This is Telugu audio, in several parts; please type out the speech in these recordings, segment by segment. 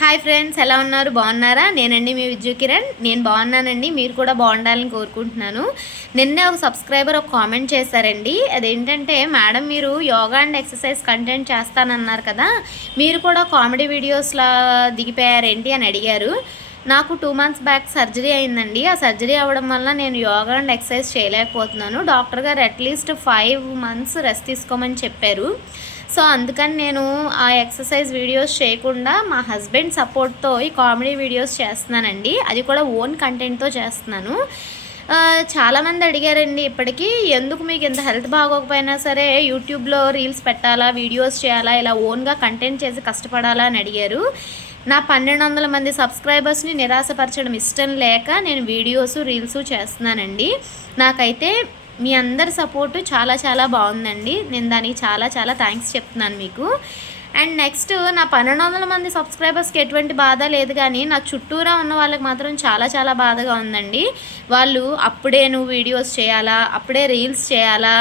హాయ్ ఫ్రెండ్స్, ఎలా ఉన్నారు? బాగున్నారా? నేనండి మీ విద్యు కిరణ్. నేను బాగున్నానండి. మీరు కూడా బాగుండాలని కోరుకుంటున్నాను. నిన్నే ఒక సబ్స్క్రైబర్ ఒక కామెంట్ చేశారండి. అదేంటంటే, మేడం మీరు యోగా అండ్ ఎక్సర్సైజ్ కంటెంట్ చేస్తానన్నారు కదా, మీరు కూడా కామెడీ వీడియోస్లా దిగిపోయారేంటి అని అడిగారు. నాకు 2 మంత్స్ బ్యాక్ సర్జరీ అయిందండి. ఆ సర్జరీ అవ్వడం వల్ల నేను యోగా అండ్ ఎక్సర్సైజ్ చేయలేకపోతున్నాను. డాక్టర్ గారు అట్లీస్ట్ 5 మంత్స్ రెస్ట్ తీసుకోమని చెప్పారు. సో అందుకని నేను ఆ ఎక్సర్సైజ్ వీడియోస్ చేయకుండా మా హస్బెండ్ సపోర్ట్తో ఈ కామెడీ వీడియోస్ చేస్తున్నానండి. అది కూడా ఓన్ కంటెంట్తో చేస్తున్నాను. చాలామంది అడిగారండి ఇప్పటికీ, ఎందుకు మీకు ఇంత హెల్త్ బాగోకపోయినా సరే యూట్యూబ్లో రీల్స్ పెట్టాలా, వీడియోస్ చేయాలా, ఇలా ఓన్గా కంటెంట్ చేసి కష్టపడాలా అని అడిగారు. నా 1200 మంది సబ్స్క్రైబర్స్ని నిరాశపరచడం ఇష్టం లేక నేను వీడియోస్ రీల్స్ చేస్తున్నానండి. నాకైతే మీ అందరి సపోర్టు చాలా చాలా బాగుందండి. నేను దానికి చాలా చాలా థ్యాంక్స్ చెప్తున్నాను మీకు. అండ్ నెక్స్ట్, నా 1200 మంది సబ్స్క్రైబర్స్కి ఎటువంటి బాధ లేదు, కానీ నా చుట్టూరా ఉన్న వాళ్ళకి మాత్రం చాలా చాలా బాధగా ఉందండి. వాళ్ళు అప్పుడే నువ్వు వీడియోస్ చేయాలా, అప్పుడే రీల్స్ చేయాలా,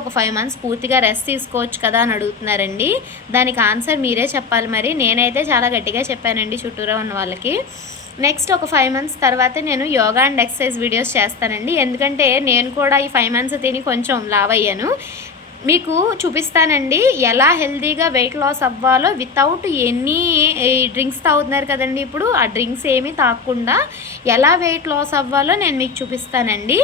ఒక 5 మంత్స్ పూర్తిగా రెస్ట్ తీసుకోవచ్చు కదా అని అడుగుతున్నారండి. దానికి ఆన్సర్ మీరే చెప్పాలి. మరి నేనైతే చాలా గట్టిగా చెప్పానండి చుట్టూరా ఉన్న వాళ్ళకి. నెక్స్ట్ ఒక 5 మంత్స్ తర్వాత నేను యోగా అండ్ ఎక్సర్సైజ్ వీడియోస్ చేస్తానండి. ఎందుకంటే నేను కూడా ఈ 5 మంత్స్ తిని కొంచెం లావ్ అయ్యాను. మీకు చూపిస్తానండి ఎలా హెల్తీగా వెయిట్ లాస్ అవ్వాలో వితౌట్ ఎనీ డ్రింక్స్ తాగుతున్నారు కదండి ఇప్పుడు, ఆ డ్రింక్స్ ఏమీ తాగకుండా ఎలా వెయిట్ లాస్ అవ్వాలో నేను మీకు చూపిస్తానండి.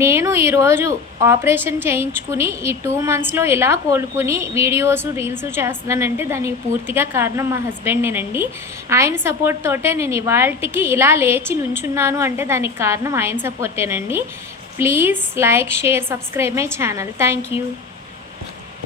నేను ఈరోజు ఆపరేషన్ చేయించుకుని ఈ 2 మంత్స్లో ఇలా కోలుకుని వీడియోస్ రీల్స్ చేస్తున్నానంటే దానికి పూర్తిగా కారణం మా హస్బెండేనండి. ఆయన సపోర్ట్ తోటే నేను ఇవాళకి ఇలా లేచి నుంచున్నాను అంటే దానికి కారణం ఆయన సపోర్టేనండి. Please like, share, subscribe my channel. Thank you.